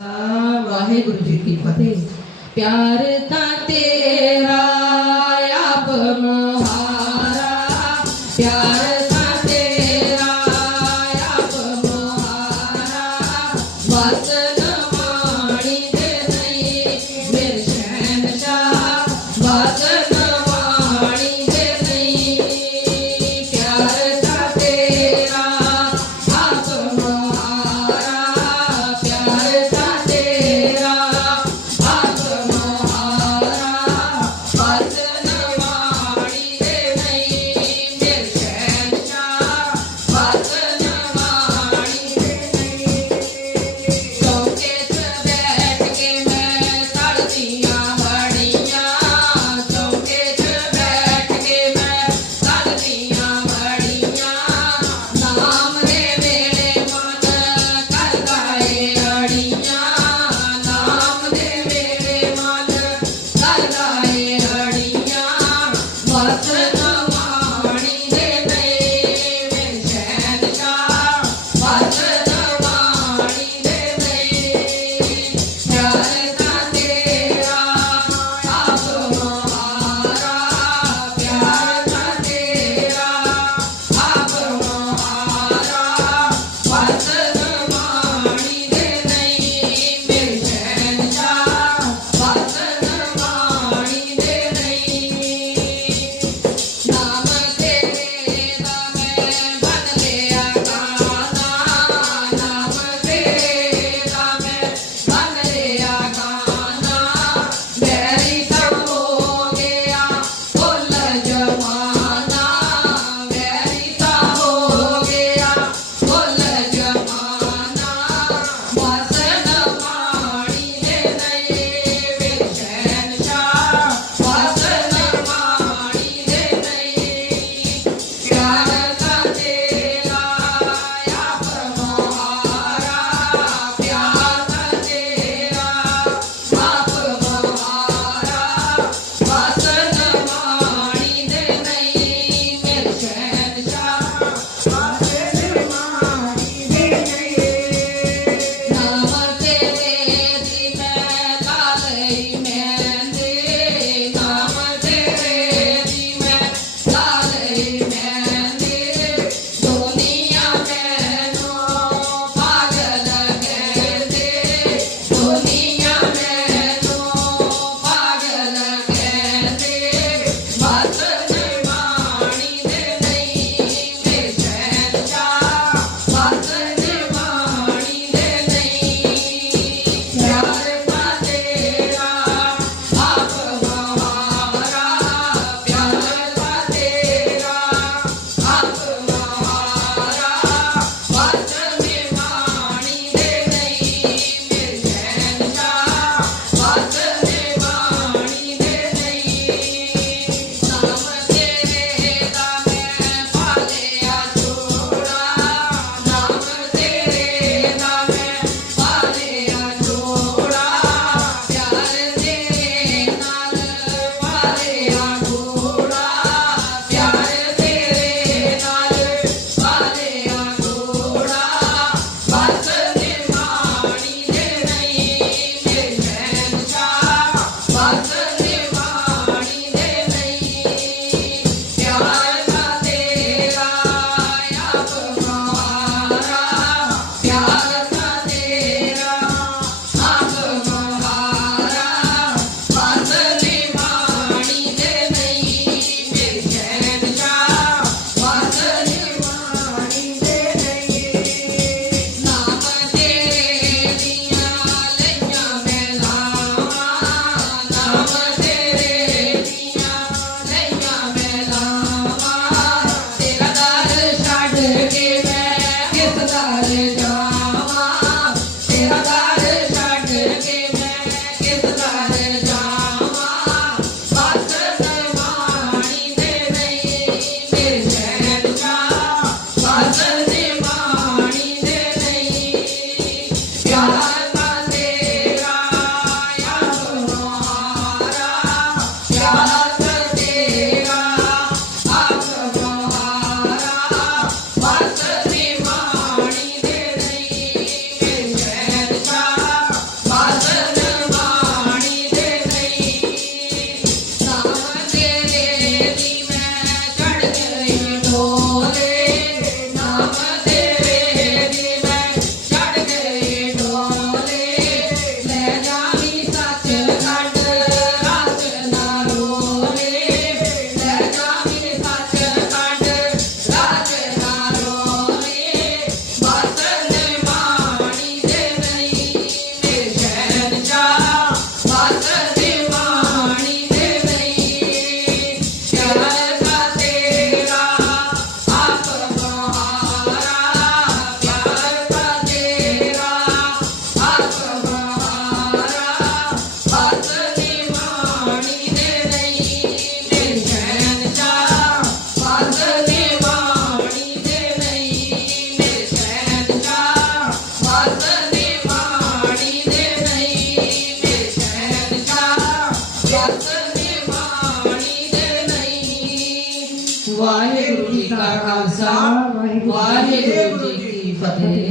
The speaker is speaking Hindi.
वाहेगुरु जी की फतेह। प्यार था तेरा प्यार तेरा आप 嗯。